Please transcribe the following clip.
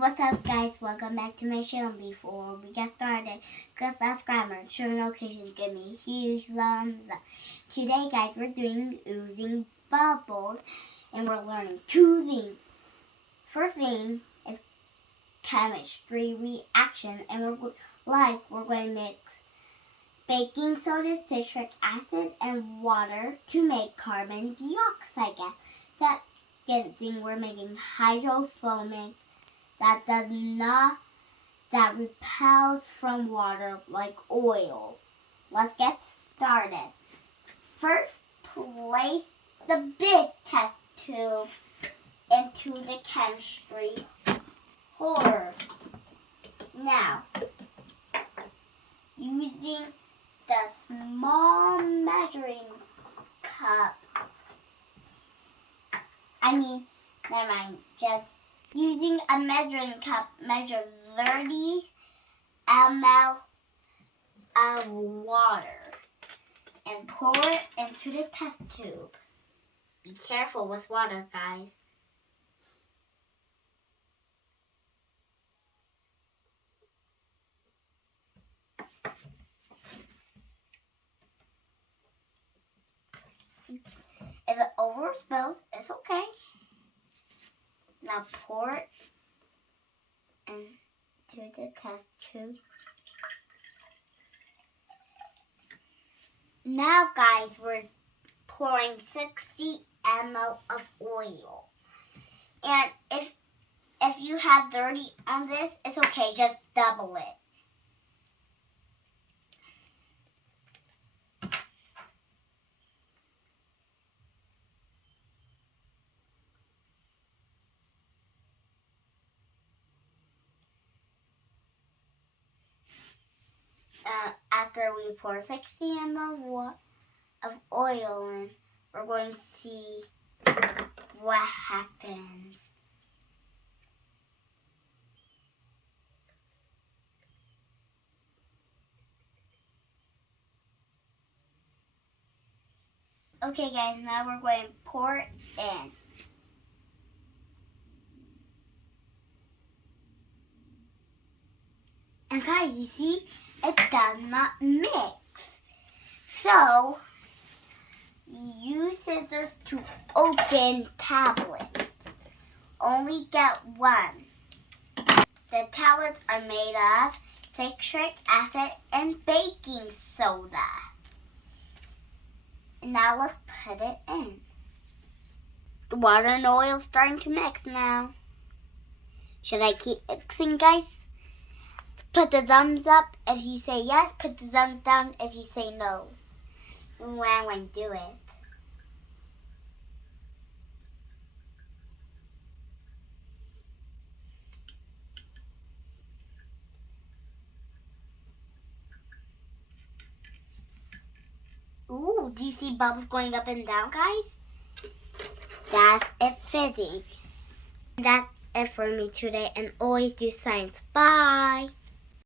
What's up, guys? Welcome back to my channel. Before we get started, click subscribe and turn notifications. Give me a huge thumbs up. Today, guys, we're doing Oozing Bubbles, and we're learning two things. First thing is chemistry reaction, and we're going to mix baking soda, citric acid, and water to make carbon dioxide gas. Second thing, we're making hydrophobic that repels from water like oil. Let's get started. First, place the big test tube into the chemistry holder. Now, using the small measuring cup, using a measuring cup, measure 30 ml of water and pour it into the test tube. Be careful with water, guys. If it overspills, it's okay. Now pour it into the test tube. Now, guys, we're pouring 60 ml of oil. And if you have 30 on this, it's okay, just double it. After we pour 60 ml of oil in, we're going to see what happens. Okay, guys, now we're going to pour it in. And guys, you see, it does not mix. So, use scissors to open tablets. Only get one. The tablets are made of citric acid and baking soda. Now let's put it in. The water and oil is starting to mix now. Should I keep mixing, guys? Put the thumbs up if you say yes. Put the thumbs down if you say no. When I want to do it. Ooh, do you see bubbles going up and down, guys? That's it fizzing. That's it for me today, and always do science. Bye.